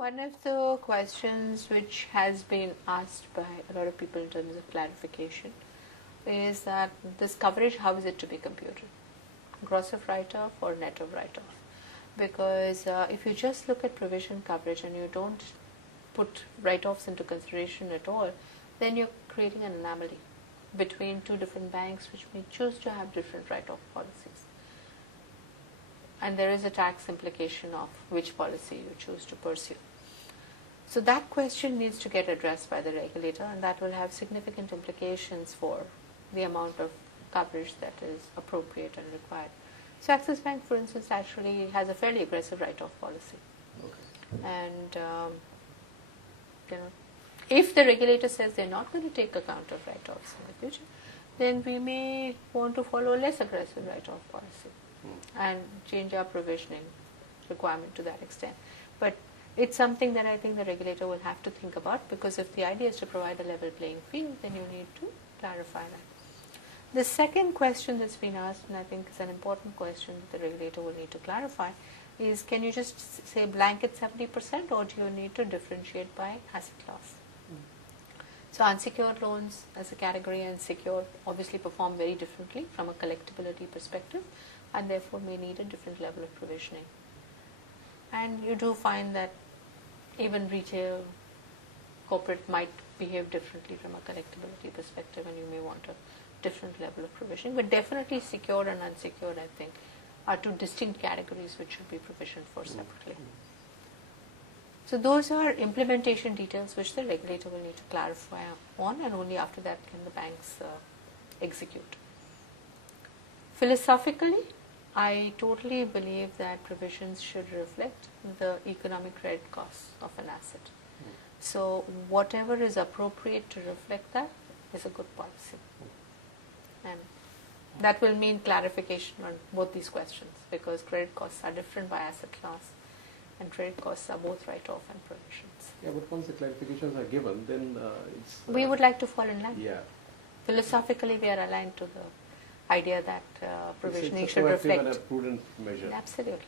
one of the questions which has been asked by a lot of people in terms of clarification is that this coverage, how is it to be computed? Gross of write-off or net of write-off? Because if you just look at provision coverage and you don't put write-offs into consideration at all, then you're creating an anomaly between two different banks which may choose to have different write-off policies. And there is a tax implication of which policy you choose to pursue. So that question needs to get addressed by the regulator, and that will have significant implications for the amount of coverage that is appropriate and required. So Axis Bank, for instance, actually has a fairly aggressive write-off policy. Okay. And if the regulator says they're not going to take account of write-offs in the future, then we may want to follow a less aggressive write-off policy and change our provisioning requirement to that extent. But it's something that I think the regulator will have to think about, because if the idea is to provide a level playing field, then you need to clarify that. The second question that's been asked, and I think is an important question that the regulator will need to clarify, is can you just say blanket 70%, or do you need to differentiate by asset class? So unsecured loans as a category and secured obviously perform very differently from a collectability perspective, and therefore may need a different level of provisioning. And you do find that even retail, corporate might behave differently from a collectability perspective, and you may want a different level of provisioning. But definitely secured and unsecured, I think, are two distinct categories which should be provisioned for separately. So those are implementation details which the regulator will need to clarify on, and only after that can the banks execute. Philosophically, I totally believe that provisions should reflect the economic credit costs of an asset. So whatever is appropriate to reflect that is a good policy. And that will mean clarification on both these questions, because credit costs are different by asset class, and credit costs are both write-off and provisions. Yeah, but once the clarifications are given, then it's... we would like to fall in line. Yeah. Philosophically, we are aligned to the idea that provisioning it's a should reflect. and a prudent measure. Absolutely.